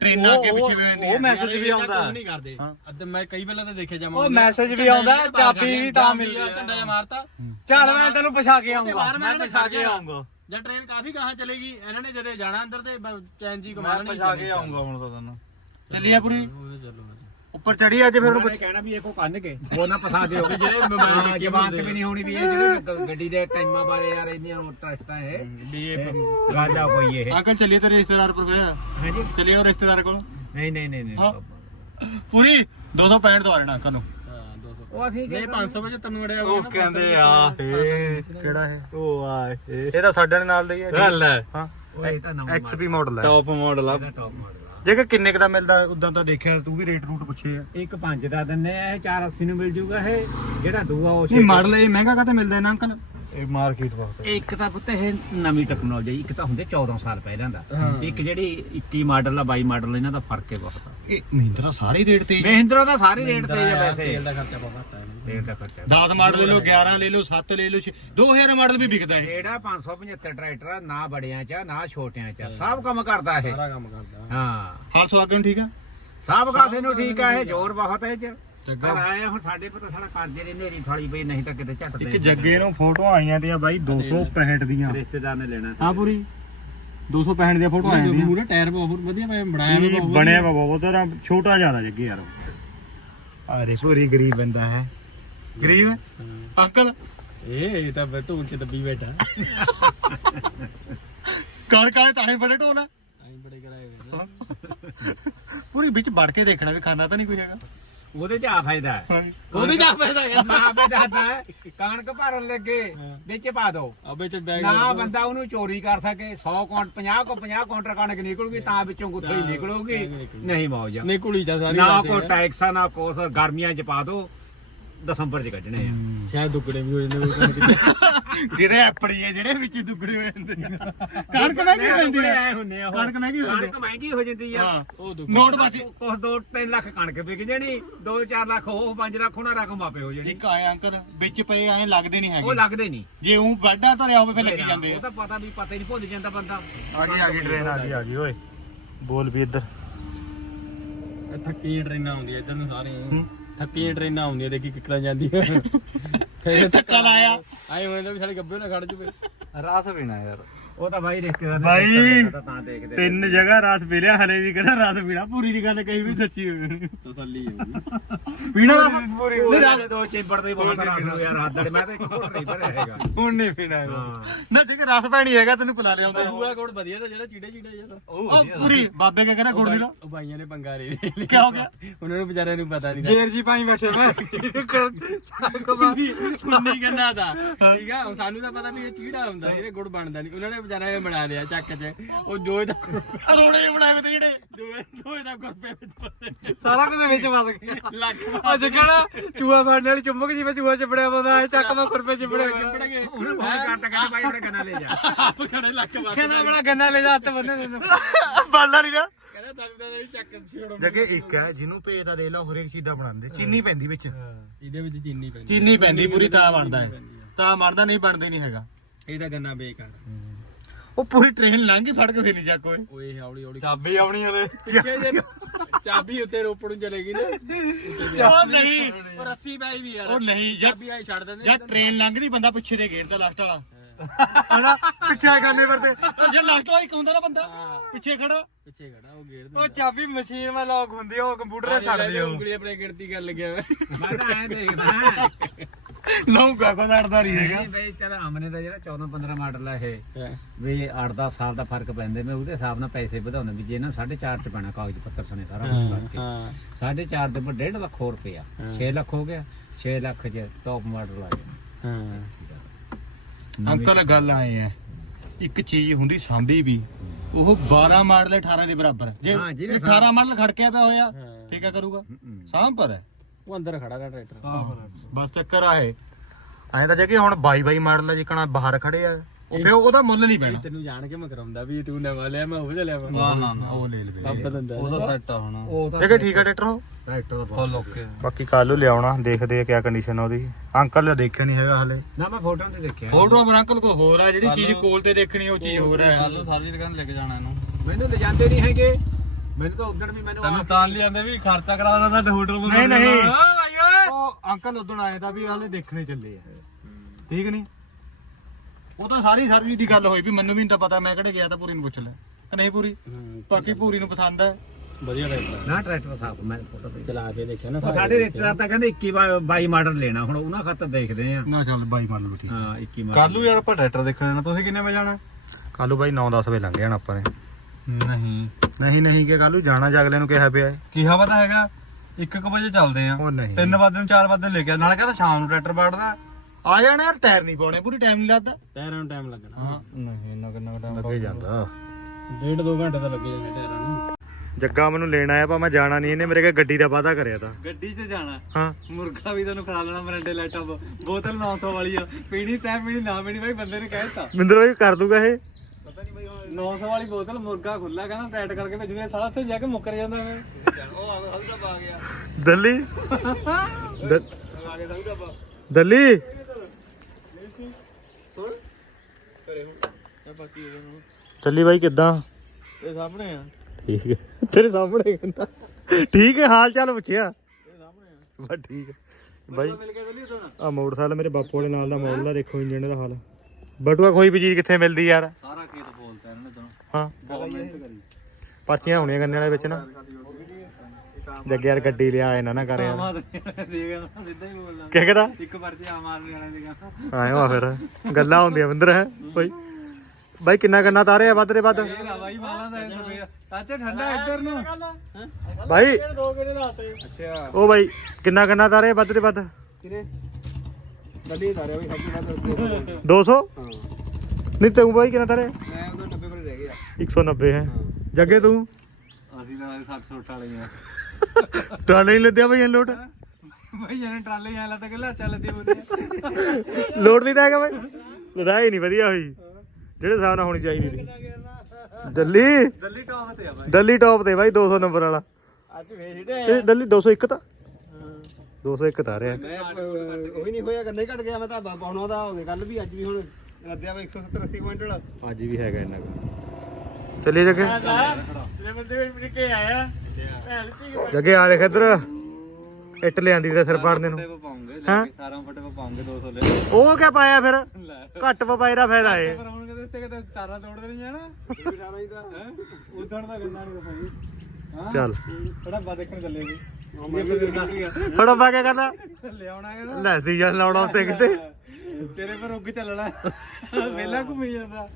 [SPEAKER 5] ਟ੍ਰੇਨਾਂ ਅੱਗੇ ਪਿੱਛੇ ਵੀ
[SPEAKER 4] ਉਹ- ਉਹ ਮੈਸੇਜ ਵੀ ਆਉਂਦਾ।
[SPEAKER 2] ਨਹੀਂ ਕਰਦੇ। ਅੱਧ ਮੈਂ ਕਈ ਵੇਲੇ ਤਾਂ ਦੇਖਿਆ ਜਾਵਾਂ
[SPEAKER 4] ਉਹ ਮੈਸੇਜ ਵੀ ਆਉਂਦਾ ਚਾਬੀ ਵੀ ਤਾਂ ਮਿਲਦੀ ਆ
[SPEAKER 2] ਝੰਡਾ ਜਿਹਾ ਮਾਰਤਾ।
[SPEAKER 4] ਚੱਲ ਮੈਂ ਤੈਨੂੰ ਪਛਾ ਕੇ ਆਉਂਗਾ
[SPEAKER 2] ਬਾਹਰ ਮੈਂ
[SPEAKER 4] ਮੈਂ ਪਛਾ ਕੇ ਆਉਂਗਾ
[SPEAKER 2] ਜਾਂ ਟ੍ਰੇਨ ਕਾਫੀ ਗਾਹਾਂ ਚਲੇਗੀ ਇਹਨਾਂ ਨੇ ਜਦੋਂ ਜਾਣਾ ਅੰਦਰ ਤੇ ਚੈਨ ਜੀ ਕਮਾਲ ਨਹੀਂ
[SPEAKER 4] ਪਛਾ ਕੇ ਆਉਂਗਾ ਹੁਣ ਤਾਂ ਤੈਨੂੰ।
[SPEAKER 5] ਚੱਲੀਆ ਪੂਰੀ?
[SPEAKER 1] ਉੱਪਰ ਚੜੀ ਅੱਜ ਫਿਰ ਉਹਨੂੰ
[SPEAKER 3] ਉਹਨੇ ਕਹਿਣਾ ਵੀ ਇਹ ਕੋ ਕੰਨ ਕੇ ਉਹ ਨਾ ਫਸਾ ਦਿਓ
[SPEAKER 2] ਜਿਹੜੇ
[SPEAKER 3] ਹਾਂ
[SPEAKER 2] ਮੋਬਾਈਲ
[SPEAKER 3] ਜਵਾਨ ਤੇ ਵੀ ਨਹੀਂ ਹੋਣੀ ਵੀ ਇਹ ਜਿਹੜੇ ਗੱਡੀ ਦੇ ਟਾਈਮਾਂ ਬਾਰੇ ਯਾਰ ਇੰਨੀਆਂ ਟਰਸਟਾਂ ਇਹ।
[SPEAKER 2] ਵੀ ਇਹ
[SPEAKER 3] ਗਾਜਾ ਕੋਈ ਇਹ।
[SPEAKER 5] ਅੰਕਲ ਚੱਲੀਏ ਤੇਰੇ ਰਿਸ਼ਤੇਦਾਰ ਪਰ ਗਿਆ
[SPEAKER 3] ਹਾਂਜੀ।
[SPEAKER 5] ਚੱਲੀਏ ਉਹ ਰਿਸ਼ਤੇਦਾਰ ਕੋਲ।
[SPEAKER 3] ਨਹੀਂ ਨਹੀਂ ਨਹੀਂ ਨਹੀਂ।
[SPEAKER 5] ਹਾਂ। ਪੂਰੀ 265 ਤੋਂ ਆ ਰਹਿਣਾ ਅੰਕਲ ਨੂੰ।
[SPEAKER 2] ਹਾਂ 200
[SPEAKER 3] ਉਹ ਅਸੀਂ
[SPEAKER 2] ਨਹੀਂ 575 ਨੂੰ ਅੜਿਆ
[SPEAKER 4] ਉਹ ਕਹਿੰਦੇ ਆ ਏ
[SPEAKER 1] ਕਿਹੜਾ ਇਹ
[SPEAKER 4] ਉਹ ਆ
[SPEAKER 1] ਇਹ ਤਾਂ ਸਾਡੇ ਨਾਲ ਦਾ ਹੀ ਹੈ?
[SPEAKER 4] ਗੱਲ ਹੈ।
[SPEAKER 1] ਹਾਂ
[SPEAKER 3] ਉਹ ਇਹ ਤਾਂ ਨਵਾਂ
[SPEAKER 1] ਐਕਸਪੀ ਮਾਡਲ ਹੈ।
[SPEAKER 4] ਟੌਪ ਮਾਡਲ ਆ।
[SPEAKER 3] ਟੌਪ ਮਾਡਲ
[SPEAKER 1] ਜੇ ਕਿ ਕਿੰਨੇ ਕੁ ਦਾ ਮਿਲਦਾ ਉਦਾਂ ਤਾਂ ਦੇਖਿਆ ਤੂੰ ਵੀ ਰੇਟ ਰੂਟ ਪੁੱਛੇ ਆ।
[SPEAKER 3] ਇੱਕ ਪੰਜ ਦਾ ਦਿੰਨੇ ਆ ਇਹ 480 ਨੂੰ ਮਿਲ ਜੂਗਾ ਇਹ ਜਿਹੜਾ ਦੂਆ ਉਹ
[SPEAKER 1] ਨਹੀਂ ਮਾਡਲ ਇਹ ਮਹਿੰਗਾ ਕਾਤੇ ਮਿਲਦਾ ਇਹਨਾਂ ਅੰਕਲ?
[SPEAKER 4] ਇਹ ਮਾਰਕੀਟ ਬਹੁਤ
[SPEAKER 3] ਇੱਕ ਤਾਂ ਪੁੱਤ ਇਹ ਨਵੀਂ ਟੈਕਨੋਲੋਜੀ ਇੱਕ ਤਾਂ ਹੁੰਦੇ 14 ਸਾਲ ਪਹਿਲਾਂ ਦਾ। ਇੱਕ ਜਿਹੜੀ 21 ਮਾਡਲ ਆ 22 ਮਾਡਲ ਇਹਨਾਂ ਦਾ ਫ਼ਰਕ ਹੈ ਬਹੁਤ।
[SPEAKER 5] ਇਹ ਮਹਿੰਦਰਾ ਸਾਰੇ ਰੇਟ ਤੇ
[SPEAKER 3] ਮਹਿੰਦਰਾ ਦਾ ਸਾਰੇ ਰੇਟ ਤੇ ਆ ਵੈਸੇ।
[SPEAKER 2] ਤੇਲ ਦਾ ਖਰਚਾ ਬਹੁਤ ਘੱਟ ਹੈ
[SPEAKER 3] ਤੇਲ ਦਾ ਖਰਚਾ।
[SPEAKER 5] 10 ਮਾਡਲ ਲੈ ਲਓ 11 ਲੈ ਲਓ 7 ਲੈ ਲਓ 2000 ਮਾਡਲ ਵੀ ਵਿਕਦਾ ਇਹ।
[SPEAKER 3] ਜਿਹੜਾ 575 ਟਰੈਕਟਰ ਆ, ਨਾ ਬੜਿਆਂ ਚ ਨਾ ਛੋਟਿਆਂ ਚ ਸਭ ਕੰਮ ਕਰਦਾ ਇਹ।
[SPEAKER 2] ਸਾਰਾ ਕੰਮ ਕਰਦਾ।
[SPEAKER 3] ਹਾਂ।
[SPEAKER 5] ਹਾਲ ਸੁਆਗਣ ਠੀਕ ਆ?
[SPEAKER 3] ਸਭ ਕਾਸੇ ਨੂੰ ਠੀਕ ਆ ਇਹ ਜ਼ੋਰ ਬਹੁਤ ਹੈ ਇਹ ਚ। ਪਰ ਆਇਆ ਹੁਣ ਸਾਡੇ ਪਤਾ ਸਾਡਾ ਕਰਦੇ ਨੇ ਨੇਰੀ ਥਾਲੀ ਪਈ ਨਹੀਂ ਤਾਂ ਕਿਤੇ ਝੱਟ
[SPEAKER 1] ਇੱਕ
[SPEAKER 3] ਦੇ
[SPEAKER 1] ਜੱਗੇ ਨੂੰ ਫੋਟੋਆਂ ਆਈਆਂ ਤੇ ਬਾਈ 265 ਦੀਆਂ।
[SPEAKER 3] ਰਿਸ਼ਤੇਦਾਰ ਨੇ ਲੈਣਾ
[SPEAKER 1] ਹਾਂ ਪੂਰੀ? 265 ਦੀਆਂ ਫੋਟੋਆਂ ਆਈਆਂ ਦੀਆਂ।
[SPEAKER 2] ਪੂਰਾ ਟਾਇਰ ਬਹੁਤ ਵਧੀਆ ਮੈਂ ਬਣਾਇਆ
[SPEAKER 1] ਇਹ ਬਣਿਆ ਵਾ ਬਹੁਤ ਤੇਰਾ ਛੋਟਾ ਜ਼ਿਆਦਾ ਜੱਗੇ ਯਾਰ ਅਰੇ ਪੂਰੀ ਗਰੀਬ ਬੰਦਾ ਹੈ।
[SPEAKER 5] ਗਰੀਬ? ਅੰਕਲ?
[SPEAKER 2] ਇਹ ਤਾਂ ਢੋਲ ਚ ਦੱਬੀ ਬੈਠਾ।
[SPEAKER 5] ਕਾਲ ਕਾਲੇ ਤਾਂ ਹੀ ਬੜੇ ਢੋਣਾ
[SPEAKER 2] ਆਈ ਬੜੇ ਕਰਾਏ ਹੋਏ
[SPEAKER 5] ਪੂਰੀ ਵਿੱਚ ਵੜ ਕੇ ਦੇਖਣਾ ਵੀ ਖਾਂਦਾ ਤਾਂ ਨਹੀਂ ਕੋਈ ਹੈਗਾ।
[SPEAKER 3] ਉਹਦੇ ਚ ਆ ਫਾਇਦਾ ਹੈ।
[SPEAKER 2] ਉਹਦੇ ਦਾ ਫਾਇਦਾ ਹੈ।
[SPEAKER 3] ਨਾ ਫਾਇਦਾ ਹੈ ਕਣਕ ਭਰਨ ਲੱਗੇ ਵਿੱਚ ਪਾ ਦੋ।
[SPEAKER 2] ਅਬੇ ਚ ਬੈਗ
[SPEAKER 3] ਨਾ ਬੰਦਾ ਉਹਨੂੰ ਚੋਰੀ ਕਰ ਸਕੇ 100 ਕਾਉਂਟ 50 ਕੋ 50 ਕਾਉਂਟਰ ਕਣਕ ਨਿਕਲੂਗੀ ਤਾਂ ਵਿੱਚੋਂ ਗੁੱਥੜੀ ਨਿਕਲੂਗੀ। ਨਹੀਂ ਮੌਜ
[SPEAKER 2] ਨਹੀਂ ਕੁੜੀ ਜਾ ਸਾਰੀ
[SPEAKER 3] ਨਾ ਕੋ। ਟੈਕਸ ਆ, ਨਾ ਕੋਸ ਗਰਮੀਆਂ ਚ ਪਾ ਦੋ। ਦਸੰਬਰ ਚ ਕੱਢਣੇ ਆ।
[SPEAKER 2] ਸ਼ਾਇਦ ਦੁੱਗੜੇ ਵੀ ਹੋ ਜਾਂਦੇ ਕੋਈ ਕੰਮ
[SPEAKER 5] ਜਿਹੜੇ ਐਪੜੀ ਆ ਜਿਹੜੇ ਵਿੱਚ ਦੁੱਗੜੇ ਹੋ ਜਾਂਦੇ ਆ। ਕਣਕ ਮਹਿੰਗੀ ਹੋ ਜਾਂਦੀ
[SPEAKER 3] ਐ ਹੁੰਨੇ ਆ ਉਹ।
[SPEAKER 5] ਕਣਕ ਮਹਿੰਗੀ ਹੋ ਜਾਂਦੀ
[SPEAKER 3] ਕਣਕ ਮਹਿੰਗੀ ਹੋ ਜਾਂਦੀ ਆ।
[SPEAKER 5] ਹਾਂ।
[SPEAKER 2] ਉਹ ਦੁੱਗੜੇ
[SPEAKER 5] ਨੋਟ ਬਾਜੀ
[SPEAKER 3] ਕੁਛ 2-3 ਲੱਖ ਕਣਕ ਵਿਕ ਜਾਣੀ 2-4 ਲੱਖ ਉਹ 5 ਲੱਖ ਉਹਨਾਂ ਰਕਮ ਆਪੇ ਹੋ ਜਾਣੀ।
[SPEAKER 5] ਇੱਕ ਆਇਆ ਅੰਕਲ ਵਿੱਚ ਪਏ ਐ ਲੱਗਦੇ ਨਹੀਂ
[SPEAKER 3] ਉਹ
[SPEAKER 5] ਹੈਗੇ
[SPEAKER 3] ਲੱਗਦੇ ਨਹੀਂ।
[SPEAKER 5] ਜੇ ਉਹ ਵਾਢਾ ਧਰਿਆ ਹੋਵੇ ਫਿਰ ਲੱਗੀ ਜਾਂਦੇ
[SPEAKER 3] ਉਹ ਤਾਂ ਪਤਾ ਵੀ ਪਤਾ ਹੀ ਨਹੀਂ ਭੁੱਲ ਜਾਂਦਾ ਬੰਦਾ।
[SPEAKER 1] ਆ ਗਈ ਆ ਗਈ ਟ੍ਰੇਨ ਆ ਗਈ ਆ ਗਈ ਓਏ। ਬੋਲ ਵੀ ਇੱਧਰ।
[SPEAKER 2] ਥੱਕੀਆਂ ਟ੍ਰੇਨਾਂ ਆਉਂਦੀਆਂ ਇੱਧਰ ਨੂੰ ਸਾਰੀਆਂ ਥੱਕੀਆਂ ਟ੍ਰੇਨਾਂ ਆਉਂਦੀਆਂ ਦੇਖੀ ਕਿੱਕੜਾਂ ਜਾਂਦੀਆਂ। ਫਿਰ
[SPEAKER 5] ਧੱਕਾ ਲਾਇਆ।
[SPEAKER 2] ਆਏ ਹੋਏ ਤਾਂ ਵੀ ਸਾਡੇ ਗੱਬੇ ਨਾ ਖੜ ਜੂਵੇ
[SPEAKER 4] ਰਾਸ ਪੀਣਾ ਯਾਰ।
[SPEAKER 3] ਉਹ ਤਾਂ ਬਾਈ ਰਿਸ਼ਤੇਦਾਰ ਨੇ
[SPEAKER 1] ਬਾਈ,
[SPEAKER 3] ਦੇਖਿਆ ਤਾਂ ਤਾਂ ਦੇਖਦੇ
[SPEAKER 1] ਤਿੰਨ ਜਗ੍ਹਾ ਰਸ ਪੀ ਲਿਆ ਹਲੇ ਵੀ ਕਹਿੰਦਾ ਰਸ ਪੀਣਾ ਪੂਰੀ ਦੀ ਗੱਲ ਕਹੀ ਵੀ ਸੱਚੀ ਹੋਵੇ
[SPEAKER 2] ਤਸੱਲੀ ਹੋਊਗੀ
[SPEAKER 1] ਪੀਣਾ ਰਸ ਪੂਰੀ।
[SPEAKER 3] ਉਹ ਰਾਤ ਦੋ ਚੇਂਬਰ ਦੇ ਬਹੁਤ ਰਾਸ ਨੂੰ ਯਾਰ ਹੱਦੜ ਮੈਂ ਤਾਂ ਇੱਕ ਹੋਰ ਨਹੀਂ ਭਰਿਆ ਹੈਗਾ।
[SPEAKER 4] ਹੁਣ ਨਹੀਂ ਪੀਣਾ
[SPEAKER 3] ਹਾਂ।
[SPEAKER 5] ਨਾ ਠੀਕ ਹੈ ਰਸ ਪੈਣੀ ਹੈਗਾ ਤੈਨੂੰ ਪਿਲਾ ਲਿਆਉਂਦਾ।
[SPEAKER 2] ਦੂਆ ਕੋਡ ਵਧੀਆ ਤਾਂ ਜਿਹੜਾ ਚੀੜੇ ਚੀੜੇ ਜਿਹਾ।
[SPEAKER 5] ਉਹ ਪੂਰੀ ਬਾਬੇ ਕੇ ਕਹਿੰਦਾ ਗੁੜ ਦੀ
[SPEAKER 2] ਉਹ ਭਾਈਆਂ ਨੇ ਪੰਗਾ ਰੇ
[SPEAKER 5] ਕੀ ਹੋ ਗਿਆ?
[SPEAKER 2] ਉਹਨਾਂ ਨੂੰ ਵਿਚਾਰਿਆਂ ਨੂੰ ਪਤਾ ਨਹੀਂ
[SPEAKER 4] ਜੇਰ ਜੀ ਪਾਈ ਬੈਠੇ ਮੈਂ।
[SPEAKER 2] ਸੁਣਨੀ ਗੰਨਾ ਦਾ ਠੀਕ ਆ ਹੁਣ ਸਾਨੂੰ ਤਾਂ ਪਤਾ ਵੀ ਇਹ ਚੀੜਾ ਹੁੰਦਾ ਇਹਨੇ ਗੁੜ ਬਣਦਾ ਨਹੀਂ ਉਹਨਾਂ ਨੇ ਵਿਚਾਰਿਆਂ ਨੇ ਬਣਾ ਲਿਆ ਚੱਕ 'ਚ ਉਹ ਦੋਏ ਦਾ
[SPEAKER 5] ਰੋੜੇ ਬਣਾਏ ਤੇ ਜਿਹੜੇ।
[SPEAKER 2] ਦੋਏ ਦੋਏ ਦਾ ਗੁਰਪੇ ਵਿੱਚ ਪਾ
[SPEAKER 4] ਸਾਰਾ ਕੁਝ ਵਿੱਚ ਫਸ ਗਿਆ
[SPEAKER 2] ਲੱਖ
[SPEAKER 4] ਅੱਜ ਕਿਹੜਾ ਚੂਹਾ ਫੜਨ ਵਾਲੀ ਚੁੰਮਕ ਜਿਵੇਂ ਚੂਹਾ ਚਪੜਿਆ ਪਾਉਂਦਾ ਐ ਚੱਕ ਮੈਂ ਖੁਰਪੇ ਚਪੜਿਆ
[SPEAKER 2] ਚਿਪੜ ਗਏ
[SPEAKER 3] ਕਰਤਾ ਕਹਿੰਦੇ ਬਾਈ ਆਪਣੇ ਗੰਨਾ ਲੈ ਜਾ।
[SPEAKER 2] ਆਪ ਖੜੇ ਲੱਖ ਵਾਰ
[SPEAKER 4] ਕਹਿੰਦਾ ਆਪਣਾ ਗੰਨਾ ਲੈ ਜਾ ਹੱਥ ਬੰਨੇ ਤੈਨੂੰ।
[SPEAKER 5] ਬਾਲਾ ਨਹੀਂ ਨਾ।
[SPEAKER 2] ਕਹਿੰਦਾ ਸਾਨੂੰ ਤਾਂ ਨਹੀਂ ਚੱਕ ਛੇੜੋ।
[SPEAKER 1] ਜੱਗੇ ਇੱਕ ਹੈ ਜਿਹਨੂੰ ਭੇਜ ਦਾ ਦੇ ਲਾ ਹਰੇਕ ਚੀਜ਼ ਦਾ ਬਣਾਉਂਦੇ। ਚੀਨੀ ਪੈਂਦੀ ਵਿੱਚ।
[SPEAKER 2] ਇਹਦੇ ਵਿੱਚ ਚੀਨੀ ਪੈਂਦੀ।
[SPEAKER 5] ਚੀਨੀ ਪੈਂਦੀ ਪੂਰੀ ਤਾਂ ਬਣਦਾ ਹੈ। ਤਾਂ ਬਣਦਾ ਨਹੀਂ ਬਣਦਾ ਨਹੀਂ ਹੈਗਾ।
[SPEAKER 2] ਇਹ ਤਾਂ ਗੰਨਾ ਬੇਕਾਰ
[SPEAKER 5] ਉਹ ਪੂਰੀ ਟ੍ਰੇਨ ਲੰਘ ਕੇ ਫੜ ਕੇ ਫੇਰ ਨਹੀਂ ਚੱਕ ਓਏ
[SPEAKER 2] ਓਏ ਹੌਲੀ ਹੌਲੀ।
[SPEAKER 4] ਚਾਬੀ ਆਉਣੀ ਹਲੇ।
[SPEAKER 2] ਚਾਬੀ ਉੱਤੇ ਰੋਪੜ ਨੂੰ ਚਲੇਗੀ ਨਾ।
[SPEAKER 5] ਉਹ ਨਹੀਂ
[SPEAKER 2] ਉਹ ਰੱਸੀ ਪਾਈ ਵੀ ਯਾਰ।
[SPEAKER 5] ਉਹ ਨਹੀਂ ਜਦ
[SPEAKER 2] ਚਾਬੀ ਆਈ ਛੱਡ ਦਿੰਦੇ
[SPEAKER 5] ਜਦ ਟ੍ਰੇਨ ਲੰਘਦੀ ਬੰਦਾ ਪਿੱਛੇ ਦੇ ਘੇਰਦਾ ਲਾਸਟ ਵਾਲਾ। ਹਨਾ? ਪਿੱਛੇ ਕਰਨੇ ਵਰਤੇ ਜੇ ਲਾਸਟ ਵਾਲਾ ਇੱਕ ਹੁੰਦਾ ਨਾ ਬੰਦਾ ਪਿੱਛੇ ਖੜਾ।
[SPEAKER 2] ਪਿੱਛੇ ਖੜਾ ਉਹ ਗੇੜ
[SPEAKER 4] ਉਹ ਚਾਬੀ ਮਸ਼ੀਨ ਮਾ ਲੌਕ ਹੁੰਦੀ ਆ ਉਹ ਕੰਪਿਊਟਰ ਛੱਡਦੀ ਆ ਉਹ।
[SPEAKER 2] ਉਂਗਲੀ ਆਪਣੇ ਗਿਣਤੀ ਕਰਨ ਲੱਗਿਆ।
[SPEAKER 3] ਮੈਂ ਤਾਂ ਐਂ ਦੇਖਦਾ।
[SPEAKER 1] ਲਊਗਾ ਕੋ ਲੜਦਾ ਨਹੀਂ ਹੈਗਾ।
[SPEAKER 3] ਨਹੀਂ ਬਈ ਚਲ ਆਮਨੇ ਦਾ ਜਿਹੜਾ 14 15 ਮਾਡਲ ਹੈ ਇਹ ਵੀ 8-10 ਸਾਲ ਦਾ ਫ਼ਰਕ ਪੈਂਦੇ ਮੈਂ ਉਹਦੇ ਹਿਸਾਬ ਨਾਲ ਪੈਸੇ ਵਧਾਉਂਦਾ ਵੀ ਜੇ ਨਾ 4.5 ਚ ਪੈਣਾ ਕਾਗਜ਼ ਪੱਤਰ ਸਣੇ ਸਾਰਾ ਕੁਝ ਕਰਕੇ।
[SPEAKER 2] ਹਾਂ।
[SPEAKER 3] 4.5 ਦੇ ਪਰ 1.5 ਲੱਖ ਹੋਰ ਰੁਪਇਆ। 6 ਲੱਖ ਹੋ ਗਿਆ 6 ਲੱਖ ਚ ਟੌਪ ਮਾਡਲ ਆ ਜਾਣਾ
[SPEAKER 2] ਹਾਂ।
[SPEAKER 5] ਅੰਕਲ ਗੱਲ ਆਏ ਆ ਇੱਕ ਚੀਜ਼ ਹੁੰਦੀ ਸਾਂਭੀ ਵੀ ਉਹ 12 ਮਾਡਲ 18 ਦੇ ਬਰਾਬਰ ਜੇ
[SPEAKER 3] ਹਾਂ, ਜਿਹਨੇ
[SPEAKER 5] 18 ਮਾਡਲ ਖੜਕਿਆ ਪਿਆ ਹੋਇਆ ਠੇਕਾ ਕਰੂਗਾ। ਸਾਂਭ ਪਰ ਹੈ।
[SPEAKER 2] ਉਹ ਅੰਦਰ ਖੜਾ ਦਾ ਟਰੈਕਟਰ।
[SPEAKER 5] ਬਸ ਚੱਕਰ ਆਏ ਐਂ ਤਾਂ ਜੇ ਕਿ ਹੁਣ ਬਾਈ ਬਾਈ ਮਾਡਲ ਹੈ ਜਿਕਣਾ ਬਾਹਰ ਖੜੇ ਆ ਉਹ ਉਹਦਾ ਮੁੱਲ ਨਹੀਂ ਪੈਣਾ।
[SPEAKER 2] ਤੈਨੂੰ ਜਾਣ ਕੇ ਮੈਂ ਕਰਾਉਂਦਾ ਵੀ ਤੂੰ ਨਵਾਂ ਲਿਆ ਮੈਂ ਉਹ ਜਿਹਾ ਲਿਆ
[SPEAKER 5] ਨਾ ਨਾ ਨਾ ਉਹ ਲੈ ਲਵੇ।
[SPEAKER 2] ਦਿੰਦਾ।
[SPEAKER 4] ਉਹਦਾ ਸੈੱਟ ਆ ਹੁਣ।
[SPEAKER 3] ਉਹ ਤਾਂ
[SPEAKER 5] ਦੇਖੇ ਠੀਕ ਆ ਟਰੈਕਟਰ। ਉਹ
[SPEAKER 3] ਟਰੈਕਟਰ ਦਾ ਬਹੁਤ
[SPEAKER 4] ਓਕੇ।
[SPEAKER 1] ਬਾਕੀ ਕੱਲ ਨੂੰ ਲਿਆਉਣਾ ਦੇਖਦੇ ਆ ਕਿਆ ਕੰਡੀਸ਼ਨ ਆ ਉਹਦੀ। ਅੰਕਲ ਨੇ ਦੇਖਿਆ ਨਹੀਂ ਹੈਗਾ ਹਲੇ।
[SPEAKER 3] ਨਾ ਮੈਂ ਫੋਟੋਆਂ ਤੇ ਦੇਖਿਆ।
[SPEAKER 5] ਫੋਟੋਆਂ ਪਰ ਅੰਕਲ ਕੋ ਹੋਰ ਆ ਜਿਹੜੀ ਚੀਜ਼ ਕੋਲ ਤੇ ਦੇਖਣੀ ਉਹ ਚੀਜ਼ ਹੋਰ ਹੈ
[SPEAKER 4] ਕੱਲ ਸਰਵਿਸ ਦੁਕਾਨ ਲੈ ਕੇ ਜਾਣਾ ਇਹਨੂੰ।
[SPEAKER 3] ਮੈਨੂੰ ਲੈ ਜਾਂਦੇ ਨਹੀਂ ਹੈਗੇ। ਮੈਨੂੰ ਤਾਂ ਉਦੋਂ ਵੀ ਮੈਨੂੰ
[SPEAKER 4] ਤੈਨੂੰ ਤਾਂ ਲਿਆਂਦੇ ਵੀ ਖਰਚਾ ਕਰਾਉਣਾ ਤਾਂ ਹੋਟਲ ਬੁੱਕ
[SPEAKER 5] ਨਹੀਂ ਨਹੀਂ। ਉਹ ਅੰਕਲ ਉਦੋਂ ਆਏ ਤਾਂ ਵੀ ਹਾਲੇ ਦੇਖਣੇ ਚੱਲੇ ਆ। ਠੀਕ ਨਹੀਂ? ਉਹ ਤਾਂ ਸਾਰੀ ਸਰਵਿਸ ਦੀ ਗੱਲ ਹੋਈ ਵੀ ਮੈਨੂੰ ਵੀ ਨਹੀਂ ਤਾਂ ਪਤਾ ਮੈਂ ਕਿਹੜੇ ਗਿਆ ਤਾਂ ਪੂਰੀ ਨੂੰ ਪੁੱਛ ਲੈ। ਕਿ ਨਹੀਂ ਪੂਰੀ? ਬਾਕੀ ਪੂਰੀ ਨੂੰ ਪਸੰਦ ਹੈ
[SPEAKER 2] ਵਧੀਆ ਟਰੈਕਟਰ
[SPEAKER 3] ਨਾ ਟਰੈਕਟਰ ਸਾਫ਼ ਮੈਂ ਫੋਟੋ ਤੇ
[SPEAKER 2] ਚਲਾ ਕੇ ਦੇਖਿਆ ਨਾ
[SPEAKER 3] ਸਾਡੇ ਰਿਸ਼ਤੇਦਾਰ ਤਾਂ ਕਹਿੰਦੇ 21 22 ਮਾਡਲ ਲੈਣਾ ਹੁਣ ਉਹਨਾਂ ਖਾਤਰ ਦੇਖਦੇ ਆ।
[SPEAKER 5] ਨਾ ਚੱਲ ਬਾਈ ਮੰਨ ਲਓ ਠੀਕ
[SPEAKER 3] ਹਾਂ 21 ਮਾਡਲ।
[SPEAKER 4] ਕੱਲ ਨੂੰ ਯਾਰ ਆਪਾਂ ਟਰੈਕਟਰ ਦੇਖਣ ਜਾਣਾ ਤੁਸੀਂ ਕਿੰਨੇ ਵਜੇ ਜਾਣਾ?
[SPEAKER 1] ਕੱਲੂ ਬਾਈ 9-10 ਵਜੇ ਲੰਘ ਜਾਣਾ ਆਪਾਂ ਨੇ।
[SPEAKER 4] ਨਹੀਂ।
[SPEAKER 1] ਨਹੀਂ ਨਹੀਂ ਕਿ ਕੱਲੂ ਜਾਣਾ ਜਗਲੇ ਨੂੰ ਕਿਹਾ ਪਿਆ ਹੈ।
[SPEAKER 4] ਕੀ ਹਵਾ ਤਾਂ ਹੈਗਾ? 1:00 ਵਜੇ ਚੱਲਦੇ ਆ।
[SPEAKER 1] ਉਹ ਨਹੀਂ।
[SPEAKER 4] 3 ਵਜੇ ਨੂੰ 4 ਵਜੇ ਲੈ ਕੇ ਆ। ਨਾਲੇ ਕਹਿੰਦਾ ਸ਼ਾਮ ਨੂੰ ਟਰੈਕਟਰ ਵੜਦਾ
[SPEAKER 5] ਆ ਜਾਣਾ ਯਾਰ ਟਾਇਰ ਨਹੀਂ ਪਾਉਣੇ ਪੂਰੀ ਟਾਈਮ ਨਹੀਂ ਲੱਗਦਾ।
[SPEAKER 2] ਟਾਇਰਾਂ ਨੂੰ ਟਾਈਮ ਲੱਗਣਾ।
[SPEAKER 5] ਹਾਂ।
[SPEAKER 1] ਨਹੀਂ ਇੰਨਾ ਕਿੰਨਾ ਟਾਈਮ ਲੱਗੇ ਜਾਂਦਾ।
[SPEAKER 2] ਡੇਢ ਦੋ ਘੰਟੇ ਤਾਂ ਲੱਗੇ ਜਾਂਦੇ ਟਾਇਰਾਂ ਨੂੰ।
[SPEAKER 1] ਜੱਗਾ ਮੈਨੂੰ ਲੈਣ ਆਇਆ ਪਰ ਮੈਂ ਜਾਣਾ ਨਹੀਂ। ਇਹਨੇ ਮੇਰੇ ਕੋਲ ਗੱਡੀ ਦਾ ਵਾਅਦਾ ਕਰਿਆ ਤਾਂ।
[SPEAKER 4] ਗੱਡੀ 'ਚ ਜਾਣਾ।
[SPEAKER 1] ਹਾਂ।
[SPEAKER 4] ਮੁਰਗਾ ਵੀ ਤੈਨੂੰ ਖਾ ਲੈਣਾ ਮਰੰਡੇ ਲੈਟਾ ਬੋਤਲ 900 ਵਾਲੀ ਆ। ਪੀਣੀ ਤੈਂ ਪੀਣੀ ਨਾ ਪੀਣੀ ਬਾਈ ਬੰਦੇ ਨੇ ਕਹਿਤਾ
[SPEAKER 1] ਮਿੰਦਰ ਬਾਈ ਕਰ ਦੂਗਾ ਇਹ?
[SPEAKER 4] ਪਤਾ 900 ਵਾਲੀ ਬੋਤਲ ਮੁਰਗਾ ਖੁੱਲਾ ਕਹਿੰਦਾ ਟਾਈਟ ਕਰਕੇ ਭੇਜੂਗਾ ਸਾਲਾ ਉੱਥੇ ਜਾ ਕੇ ਮੁੱਕਰ ਜਾਂਦਾ ਮੈਂ ਉਹ ਆ ਹਲਦਾ ਪਾ ਗਿਆ
[SPEAKER 1] ਦਿੱਲੀ? ਦ-
[SPEAKER 4] ਆ ਗਿਆ ਪਾ
[SPEAKER 1] ਦਿੱਲੀ
[SPEAKER 4] ਬਾਕੀ ਇਹਨੂੰ
[SPEAKER 1] ਚੱਲੀ ਬਾਈ ਕਿੱਦਾਂ?
[SPEAKER 4] ਇਹ ਸਾਹਮਣੇ ਆ।
[SPEAKER 1] ਠੀਕ ਹੈ। ਤੇਰੇ ਸਾਹਮਣੇ ਕਹਿੰਦਾ ਠੀਕ ਹੈ ਹਾਲ ਚਾਲ ਪੁੱਛਿਆ। ਬਸ ਠੀਕ ਹੈ। ਬਾਈ ਆ ਮੋਟਰਸਾਈਕਲ ਮੇਰੇ ਬਾਪੂ ਵਾਲੇ ਨਾਲ ਦਾ ਮਾਡਲ ਦਾ ਦੇਖੋ ਇੰਜਣ ਦਾ ਹਾਲ। ਬਟੂਆ ਕੋਈ ਵੀ ਚੀਜ਼ ਕਿੱਥੇ ਮਿਲਦੀ ਯਾਰ?
[SPEAKER 4] ਸਾਰਾ ਖੇਤ ਬੋਲਦਾ ਇਹਨਾਂ ਨੇ ਤਾਂ।
[SPEAKER 1] ਹਾਂ।
[SPEAKER 4] ਬਹੁਤ ਮਿਹਨਤ ਕਰੀ।
[SPEAKER 1] ਪਰਚੀਆਂ ਹੋਣੀਆਂ ਗੰਨੇ ਵਾਲੇ ਵਿੱਚ ਨਾ। ਜੱਗੇ ਯਾਰ ਗੱਡੀ ਲਿਆ ਇਹਨਾਂ ਨਾ ਕਰ ਯਾਰ।
[SPEAKER 4] ਆਮ ਆਦਮੀ ਵਾਲੇ ਦੀ ਗੱਲ ਸਿੱਧਾ ਹੀ ਬੋਲਦਾ।
[SPEAKER 1] ਕੀ ਕਹਦਾ?
[SPEAKER 4] ਇੱਕ ਪਰਚੇ ਆਮ ਆਦਮੀ ਵਾਲੇ ਦੀ ਗੱਲ
[SPEAKER 1] ਆਏ ਵਾ ਫਿਰ। ਗੱਲਾਂ ਹੁੰਦੀਆਂ ਬਿੰਦਰ ਹੈ? ਬਾਈ। ਬਾਈ ਕਿੰਨਾ ਗੰਨਾ ਤਾਰੇ ਆ ਵੱਧ? ਦੇ ਵੱਧ
[SPEAKER 4] ਬਾਈ ਮਾਲਾਂ ਦਾ ਚਾਚਾ ਠੰਡਾ ਇੱਧਰ ਨੂੰ?
[SPEAKER 1] ਬਾਈ।
[SPEAKER 4] ਦੋ ਕਿਹੜੇ ਲਾਤੇ। ਅੱਛਾ।
[SPEAKER 1] ਉਹ ਬਾਈ ਕਿੰਨਾ ਗੰਨਾ ਤਾਰੇ ਆ ਵੱਧ ਦੇ ਵੱਧ?
[SPEAKER 4] ਕਿਰੇ ਬੱਲੀ ਧਾਰਿਆ ਵੀ ਸਭ
[SPEAKER 1] 200 ਨਹੀਂ ਤੂੰ ਬਾਈ ਕਿੰਨਾ ਤਾਰੇ
[SPEAKER 4] ਮੈਂ ਉਦੋਂ 90 ਪਰ ਰਹਿ ਗਿਆ।
[SPEAKER 1] 190 ਹੈ। ਜੱਗੇ ਤੂੰ?
[SPEAKER 4] ਅਸੀਂ ਤਾਂ 60 60 ਵਾਲੇ ਆ।
[SPEAKER 1] ਟਰਾਲੇ ਨਹੀਂ ਲੱਦਿਆ ਬਾਈ ਲੋਟ?
[SPEAKER 4] ਭਾਈ ਇਹਨੇ ਟਰਾਲੇ ਆ ਲੱਤ ਕੇ ਲਾ ਚੱਲਦੀ ਬੁਰੀ
[SPEAKER 1] ਲੋਡ ਨਹੀਂ ਤਾਂ ਹੈਗਾ ਬਾਈ? ਲਦਾਈ ਨਹੀਂ ਵਧੀਆ ਹੋਈ। ਜਿਹੜੇ ਹਿਸਾਬ ਨਾਲ ਹੋਣੀ ਚਾਹੀਦੀ ਸੀ। ਦਿੱਲੀ
[SPEAKER 4] ਦਿੱਲੀ ਟੌਪ ਤੇ ਆ ਬਾਈ।
[SPEAKER 1] ਦਿੱਲੀ ਟੌਪ ਤੇ ਬਾਈ 200 ਨੰਬਰ ਵਾਲਾ।
[SPEAKER 4] ਅੱਜ ਵੇਚਦੇ
[SPEAKER 1] ਇਹ ਦਿੱਲੀ 201 ਤਾਂ। 201 ਤਾਂ ਰਿਹਾ।
[SPEAKER 4] ਮੈਂ ਉਹੀ ਨਹੀਂ ਹੋਇਆ ਗੰਨੇ ਘਟ ਗਿਆ ਮੈਂ ਤਾਂ ਪਾਉਣਾ ਦਾ ਹੋਵੇ ਕੱਲ ਵੀ ਅੱਜ ਵੀ ਹੁਣ ਰੱਦਿਆ ਵਾ 170 80 ਕੁਇੰਟਲ।
[SPEAKER 1] ਅੱਜ ਵੀ ਹੈਗਾ ਇੰਨਾ ਕੁ। ਚੱਲੀ ਜੱਗੇ
[SPEAKER 4] ਤੇਰੇ ਬੰਦੇ ਵਿੱਚ ਮਿਲ ਕੇ ਆਇਆ
[SPEAKER 1] ਜੱਗੇ ਆ ਦੇਖ ਇੱਧਰ। ਇੱਟ ਲਿਆਂਦੀ ਤੇਰੇ ਸਿਰ ਪਾੜਨੇ ਨੂੰ।
[SPEAKER 4] ਪਾਉਂਗੇ
[SPEAKER 1] ਹਾਂ?
[SPEAKER 4] 18 ਫੁੱਟ ਪਾ ਪਾਉਂਗੇ 200 ਲੈ
[SPEAKER 1] ਉਹ ਕਿਆ ਪਾਇਆ ਫਿਰ? ਘੱਟ ਪਪਾਏ ਦਾ ਫਾਇਦਾ ਏ।
[SPEAKER 4] ਪਰ ਹੁਣ ਕਿਤੇ ਤੇ ਕਿਤੇ ਤਾਰਾਂ ਤੋੜਦੇ ਨਹੀਂ ਜਾਣਾ 18 ਹੀ ਤਾਂ ਉਦੋਂ ਦਾ ਗੰਨਾ ਨਹੀਂ ਦੱਸਾਂਗੇ ਹਾਂ?
[SPEAKER 1] ਚੱਲ
[SPEAKER 4] ਥੋੜਾ ਬਾ ਦੇਖਣ ਚੱਲੇ
[SPEAKER 1] ਹੁਣ ਕਿਆ ਕਰਨਾ?
[SPEAKER 4] ਲਿਆਉਣਾ ਹੈਗਾ
[SPEAKER 1] ਲੈ ਸੀਜ਼ਨ ਲਾਉਣਾ ਉੱਤੇ ਕਿਤੇ।
[SPEAKER 4] ਤੇਰੇ ਪਰ ਉੱਗ ਚੱਲਣਾ। ਵੇਲਾ ਘੁੰਮੀ ਜਾਂਦਾ।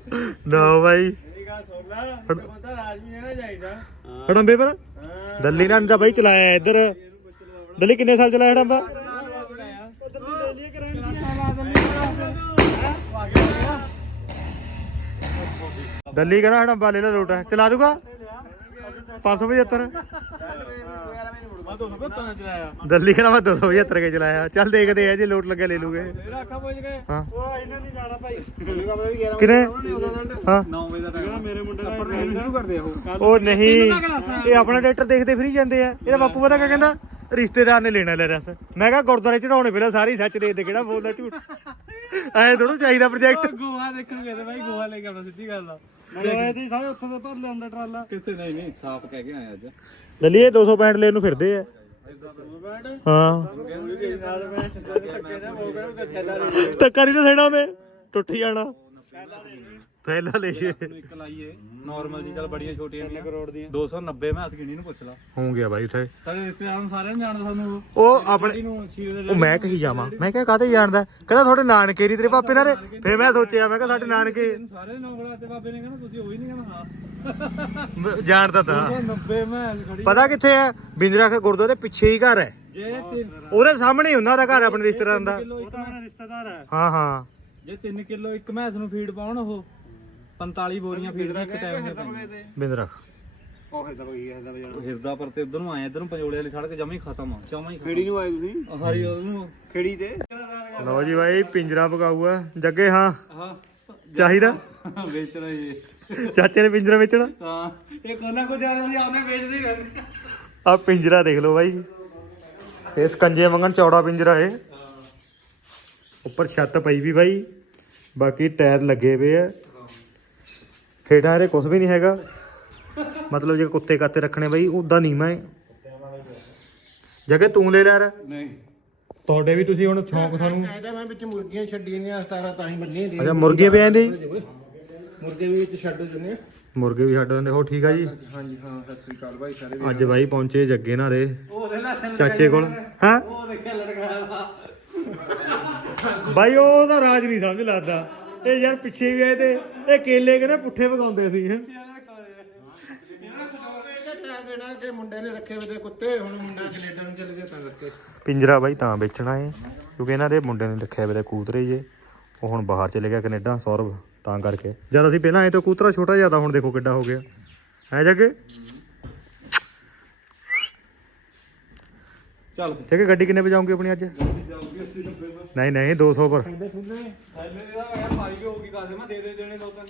[SPEAKER 1] ਨਾ ਬਾਈ।
[SPEAKER 4] ਮੇਰੀ ਗੱਲ ਸੁਣ ਲੈ ਬੰਦਾ ਰਾਜਮੀ ਰਹਿਣਾ ਚਾਹੀਦਾ।
[SPEAKER 1] ਹੜੰਬੇ ਪਰ। ਦਿੱਲੀ ਨਾਲ ਤਾਂ ਬਾਈ ਚਲਾਇਆ ਇੱਧਰ। ਦਿੱਲੀ ਕਿੰਨੇ ਸਾਲ ਚਲਾਇਆ ਹੜੰਬਾ ਦਿੱਲੀ ਕਹਿੰਦਾ ਹੜੰਬਾ ਲੈ ਲੈ ਲੋਟ ਚਲਾ ਦੂਗਾ? 575 ਦਿੱਲੀ ਕਹਿੰਦਾ ਮੈਂ 275 ਕੇ ਚਲਾਇਆ। ਚੱਲ ਦੇਖਦੇ ਆ ਜੇ ਲੋਟ ਲੱਗਿਆ ਲੈ ਲੂਗੇ। ਹਾਂ।
[SPEAKER 4] ਉਹ ਇਹਨਾਂ ਨਹੀਂ ਜਾਣਾ ਭਾਈ
[SPEAKER 1] ਕਿਨੇ ਹਾਂ।
[SPEAKER 4] 9 ਵਜੇ ਦਾ ਟਾਈਮ ਮੇਰੇ ਮੁੰਡੇ ਦਾ ਸ਼ੁਰੂ ਕਰਦੇ ਉਹ
[SPEAKER 1] ਉਹ ਨਹੀਂ। ਇਹ ਆਪਣਾ ਟਰੈਕਟਰ ਦੇਖਦੇ ਫਰੀ ਜਾਂਦੇ ਆ। ਇਹਦਾ ਬਾਪੂ ਪਤਾ ਕਿਆ ਕਹਿੰਦਾ? ਰਿਸ਼ਤੇਦਾਰ ਨੇ ਲੈਣਾ ਲੈ ਰਸ ਮੈਂ ਕਿਹਾ ਗੁਰਦੁਆਰੇ ਚੜਾਉਣੇ ਪਹਿਲਾਂ ਸਾਰੀ ਸੱਚ ਦੇ ਦੇ ਕਿਹੜਾ ਬੋਲਦਾ ਝੂਠ। ਐ ਥੋੜਾ ਚਾਹੀਦਾ ਪ੍ਰੋਜੈਕਟ
[SPEAKER 4] ਗੋਹਾ ਦੇਖਣ ਗਏ ਤੇ ਭਾਈ ਲੈ ਕੇ ਆਉਣਾ, ਸਿੱਧੀ ਗੱਲ ਆ। ਮੈਂ ਤੇ ਸਾਰੇ ਉੱਥੇ ਦੇ ਭਰ ਲਿਆਂਦਾ ਟਰਾਲਾ। ਕਿੱਥੇ? ਨਹੀਂ ਨਹੀਂ ਸਾਫ਼ ਕਹਿ ਕੇ ਆਇਆ ਅੱਜ।
[SPEAKER 1] ਲੱਲੀ ਇਹ 265 ਲੈਣ ਨੂੰ ਫਿਰਦੇ ਆ। ਹਾਂ। ਧੱਕਾ ਨਹੀਂ ਨਾ ਸੈਣਾ ਉਹਨੇ ਟੁੱਟ ਜਾਣਾ। ਥੈਲਾ ਲੈ ਜੇ
[SPEAKER 4] ਇੱਕ ਲਾਈਏ ਨਾਰਮਲ ਜੀ ਚੱਲ ਬੜੀਆਂ ਛੋਟੀਆਂ ਨਹੀਂ ਕਰੋੜ ਦੀਆਂ? 290 ਮੈਂ ਹੱਥ ਗਿਣੀ ਨੂੰ ਪੁੱਛ ਲਾ।
[SPEAKER 1] ਹੋ ਗਿਆ ਬਾਈ ਉੱਥੇ।
[SPEAKER 4] ਸਾਡੇ ਰਿਸ਼ਤੇਦਾਰਾਂ ਨੂੰ ਸਾਰਿਆਂ ਨੂੰ ਜਾਣਦਾ ਸਾਨੂੰ
[SPEAKER 1] ਉਹ। ਆਪਣੇ
[SPEAKER 4] ਨੂੰ
[SPEAKER 1] ਉਹ ਮੈਂ ਕਹੀ ਜਾਵਾਂ। ਮੈਂ ਕਿਹਾ ਕਾਹਤੇ ਜਾਣਦਾ? ਕਹਿੰਦਾ ਤੁਹਾਡੇ ਨਾਨਕੇ ਨਹੀਂ ਤੇਰੇ ਪਾਪੇ ਨਾਲ ਦੇ ਫੇਰ ਮੈਂ ਸੋਚਿਆ ਮੈਂ ਕਿਹਾ ਸਾਡੇ ਨਾਨਕੇ
[SPEAKER 4] ਸਾਰੇ ਨੌਕਰਾਂ ਤੇ ਬਾਬੇ ਨੇ ਕਹਿੰਦਾ ਤੁਸੀਂ ਉਹੀ ਨਹੀਂ ਕਹਿੰਦਾ ਹਾਂ।
[SPEAKER 1] ਮ- ਜਾਣਦਾ ਤਾਂ।
[SPEAKER 4] 90 ਮੈਂ ਖੜੀ
[SPEAKER 1] ਪਤਾ ਕਿੱਥੇ ਹੈ ਬਿੰਦਰਾ ਕੇ ਗੁਰਦੁਆਰੇ ਦੇ ਪਿੱਛੇ ਹੀ ਘਰ ਹੈ।
[SPEAKER 4] ਜੇ 3
[SPEAKER 1] ਉਹਦੇ ਸਾਹਮਣੇ ਉਹਨਾਂ ਦਾ ਘਰ ਆਪਣੇ ਰਿਸ਼ਤੇਦਾਰਾਂ ਦਾ।
[SPEAKER 4] ਕਿਲੋ ਇੱਕ ਮੇਰਾ ਰਿਸ਼ਤੇਦਾਰ ਹੈ।
[SPEAKER 1] ਹਾਂ ਹਾਂ।
[SPEAKER 4] ਜੇ 3 ਕਿਲੋ ਇੱਕ ਮੈਸ ਨੂੰ ਫੀਡ ਪਾਉਣ ਉਹ। 45 ਬੋਰੀਆਂ ਫੀਡ ਦੀ ਇੱਕ ਟਾਈਮ ਦੀਆਂ ਪੈਂਦੀਆਂ
[SPEAKER 1] ਬਿੰਦਰਾ।
[SPEAKER 5] ਉਹ ਫਿਰਦਾ ਬਈ ਇਹਦਾ ਵਜਾਣਾ
[SPEAKER 4] ਹਿਰਦਾ ਪਰ ਤੇ ਉਧਰ ਨੂੰ ਆਏ ਇਧਰ ਨੂੰ ਪੰਜੋਲੇ ਵਾਲੀ ਸੜਕ ਜਮਾ ਹੀ ਖਤਮ ਆ ਜਮਾ ਹੀ
[SPEAKER 5] ਖੇੜੀ ਨੂੰ ਆਏ ਤੁਸੀਂ?
[SPEAKER 4] ਹਰੀ ਉਹਨੂੰ
[SPEAKER 5] ਖੇੜੀ ਤੇ?
[SPEAKER 1] ਲਓ ਜੀ ਬਾਈ ਪਿੰਜਰਾ ਪਕਾਊ ਆ ਜੱਗੇ ਹਾਂ?
[SPEAKER 4] ਹਾਂ।
[SPEAKER 1] ਚਾਹੀਦਾ?
[SPEAKER 4] ਵੇਚਣਾ ਜੀ
[SPEAKER 1] ਚਾਚੇ ਨੇ ਪਿੰਜਰਾ ਵੇਚਣਾ?
[SPEAKER 4] ਹਾਂ। ਇਹ ਕੋਨਾ ਕੋ ਜ਼ਿਆਦਾ ਸੀ ਆਪਨੇ ਵੇਚਦੇ ਹੀ ਰਹਿੰਦੇ।
[SPEAKER 1] ਆ ਪਿੰਜਰਾ ਦੇਖ ਲਓ ਬਾਈ। ਇਹ ਸਕੰਜੇ ਵਾਂਗਣ ਚੌੜਾ ਪਿੰਜਰਾ ਇਹ। ਉੱਪਰ ਛੱਤ ਪਈ ਵੀ ਬਾਈ। ਬਾਕੀ ਟਾਇਰ ਲੱਗੇ ਪਏ ਆ। ਹੇਠਾਂ ਇਹਦੇ ਕੁਝ ਵੀ ਨਹੀਂ ਹੈਗਾ। ਮਤਲਬ ਜੇ ਕੁੱਤੇ ਕਾਤੇ ਰੱਖਣੇ ਬਾਈ ਉਦਾਂ ਨੀਮਾ ਹੈ ਜਗੇ ਤੂੰ ਲੈ ਲੈ ਯਾਰ।
[SPEAKER 4] ਨਹੀਂ।
[SPEAKER 1] ਤੁਹਾਡੇ ਵੀ ਤੁਸੀਂ ਹੁਣ ਸ਼ੌਂਕ ਤੁਹਾਨੂੰ
[SPEAKER 6] ਇਹਦਾ ਮੈਂ ਵਿੱਚ ਮੁਰਗੀਆਂ ਛੱਡੀਆਂ ਨੇ 17 ਤਾਂ ਹੀ ਬੰਨੀਆਂ ਦੀਆਂ
[SPEAKER 1] ਅੱਛਾ ਮੁਰਗੇ ਵੀ ਆਂਦੇ
[SPEAKER 6] ਮੁਰਗੇ ਵੀ ਵਿੱਚ ਛੱਡ ਦਿੰਦੇ
[SPEAKER 1] ਮੁਰਗੇ ਵੀ ਛੱਡ ਦਿੰਦੇ ਹੋ ਠੀਕ ਆ ਜੀ?
[SPEAKER 6] ਹਾਂਜੀ ਹਾਂ ਸਤਿ ਸ੍ਰੀ ਅਕਾਲ ਭਾਈ ਸਾਰੇ
[SPEAKER 1] ਅੱਜ ਬਾਈ ਪਹੁੰਚੇ ਜੱਗੇ ਨਾਲ। ਦੇ
[SPEAKER 4] ਉਹ ਦੇ ਲੱਛਣ
[SPEAKER 1] ਚਾਚੇ ਕੋਲ। ਹਾਂ?
[SPEAKER 4] ਉਹ ਦੇਖਿਆ ਲੜਕਾ
[SPEAKER 1] ਬਾਈ ਉਹਦਾ ਰਾਜ ਨਹੀਂ ਸਮਝ ਲੱਗਦਾ। ਇਹ ਯਾਰ ਪਿੱਛੇ ਵੀ ਆਏ ਤੇ ਇਹ ਕੇਲੇ ਕਹਿੰਦੇ ਪੁੱਠੇ ਪਕਾਉਂਦੇ ਸੀ। ਹੈਂ।
[SPEAKER 6] ਇਹਦਾ ਤਾਂ ਦੇਣਾ ਕਿ ਮੁੰਡੇ ਨੇ ਰੱਖੇ ਹੋਏ ਤੇ ਕੁੱਤੇ ਹੁਣ ਮੁੰਡਾ ਕੈਨੇਡਾ ਨੂੰ ਚਲੇ ਗਿਆ ਤਾਂ ਕਰਕੇ
[SPEAKER 1] ਪਿੰਜਰਾ ਬਾਈ ਤਾਂ ਵੇਚਣਾ ਏ ਕਿਉਂਕਿ ਇਹਨਾਂ ਦੇ ਮੁੰਡੇ ਨੇ ਰੱਖਿਆ ਵੇ ਕੂਤਰੇ ਜੇ ਉਹ ਹੁਣ ਬਾਹਰ ਚਲੇ ਗਿਆ ਕੈਨੇਡਾ ਸੌਰਵ ਤਾਂ ਕਰਕੇ। ਜਦ ਅਸੀਂ ਪਹਿਲਾਂ ਆਏ ਤਾਂ ਕੂਤਰਾ ਛੋਟਾ ਜਿਹਾ ਤਾਂ ਹੁਣ ਦੇਖੋ ਕਿੱਡਾ ਹੋ ਗਿਆ। ਹੈ ਜੱਗੇ?
[SPEAKER 4] ਚੱਲ।
[SPEAKER 1] ਜੱਗੇ ਗੱਡੀ ਕਿੰਨੇ ਵਜਾਉਂਗੇ ਆਪਣੀ ਅੱਜ? ਨਹੀਂ ਨਹੀਂ 200 ਪਰ।
[SPEAKER 4] ਥੱਲੇ ਦੀ ਦਾ ਮੈਂ ਪਾਈ ਵੀ ਹੋਗੀ ਕਾਸੇ ਮੈਂ ਦੇ ਦੇ ਦੇਣੇ ਦੋ ਤਿੰਨ।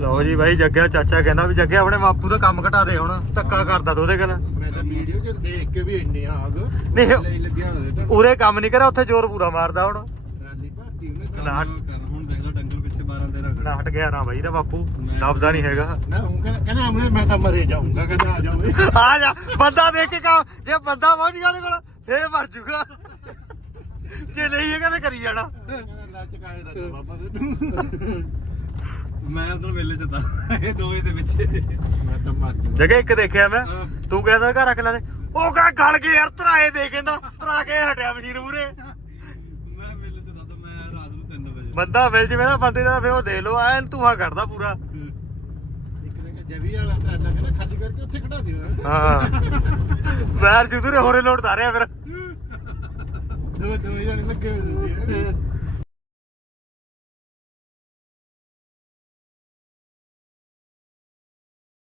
[SPEAKER 1] ਲਓ ਜੀ ਬਾਈ ਜੱਗਿਆ ਚਾਚਾ ਕਹਿੰਦਾ ਵੀ ਜੱਗਿਆ ਆਪਣੇ ਬਾਪੂ ਦਾ ਕੰਮ ਘਟਾ ਦੇ ਹੁਣ ਧੱਕਾ ਕਰਦਾ ਤੂੰ ਉਹਦੇ ਗੱਲ
[SPEAKER 6] ਮੈਂ ਤਾਂ ਵੀਡੀਓ 'ਚ ਦੇਖ ਕੇ ਵੀ ਇੰਨੇ ਆਗ
[SPEAKER 1] ਨਹੀਂ
[SPEAKER 6] ਲਈ ਲੱਗਿਆ ਹੋਇਆ ਤਾਂ।
[SPEAKER 1] ਉਰੇ ਕੰਮ ਨਹੀਂ ਕਰਿਆ ਉੱਥੇ ਜ਼ੋਰ ਪੂਰਾ ਮਾਰਦਾ ਹੁਣ।
[SPEAKER 6] ਰਾਲੀ ਭਾਰਤੀ ਉਹਨੇ ਤਾਂ
[SPEAKER 1] ਨਾ
[SPEAKER 2] ਕਰ ਹੁਣ ਦੇਖ ਲੈ ਡੰਗਰ ਪਿੱਛੇ 12 13
[SPEAKER 1] ਨਾ ਹਟ ਗਿਆ ਨਾ ਬਾਈ ਦਾ ਬਾਪੂ ਲੱਭਦਾ ਨਹੀਂ ਹੈਗਾ।
[SPEAKER 6] ਨਾ ਕਹਿੰਦਾ ਕਹਿੰਦਾ ਹਮਨੇ ਮੈਂ ਤਾਂ ਮਰੇ ਜਾਊਂਗਾ ਕਹਿੰਦਾ। ਆ
[SPEAKER 1] ਜਾ ਬੰਦਾ ਦੇਖ ਕੇ ਕੰਮ ਜੇ ਬੰਦਾ ਪਹੁੰਚ ਗਿਆ ਉਹਦੇ ਕੋਲ ਫੇਰ ਮਰ ਜੂਗਾ। ਜੇ ਨਹੀਂ ਹੈਗਾ ਤੇ ਕਰੀ ਜਾਣਾ।
[SPEAKER 6] ਦਾ ਬਾਬਾ
[SPEAKER 2] ਮੈਂ ਉਧਰ ਮੇਲੇ ਚ ਤਾਂ ਇਹ ਦੋਵੇਂ ਦੇ ਪਿੱਛੇ
[SPEAKER 6] ਮੈਂ ਤਾਂ ਮਰ ਜੂ
[SPEAKER 1] ਜਗੇ ਇੱਕ ਦੇਖਿਆ ਮੈਂ। ਤੂੰ ਕਹਿੰਦਾ ਘਰ ਰੱਖ ਲੈ ਤੇ। ਉਹ ਕਹ ਗਲ ਕੇ ਯਾਰ ਤਰਾਏ ਦੇ ਕਹਿੰਦਾ ਤਰਾ ਕੇ ਹਟਿਆ ਮਸ਼ੀਨ ਮੂਰੇ
[SPEAKER 2] ਮੈਂ ਮੇਲੇ ਚ ਤਾਂ ਮੈਂ ਰਾਤ ਨੂੰ 3 ਵਜੇ।
[SPEAKER 1] ਬੰਦਾ ਮਿਲ ਜਵੇ ਨਾ ਬੰਦੇ ਦਾ ਫੇਰ ਉਹ ਦੇ ਲੋ ਐਨ ਧੂਆ ਕੱਢਦਾ ਪੂਰਾ।
[SPEAKER 6] ਵਾਲਾ ਤਾਂ ਏਦਾਂ ਕਹਿੰਦਾ ਖਾਲੀ ਕਰਕੇ ਉੱਥੇ ਖੜਾ ਦਿਓ।
[SPEAKER 1] ਹਾਂ। ਵੈਰ ਜੁਦੂਰੇ ਹੋਰੇ ਲੋਟ ਧਾਰਿਆ ਫਿਰ।
[SPEAKER 6] ਦੋ ਦੋ ਜਣੇ ਲੱਗੇ ਹੋਏ ਸੀ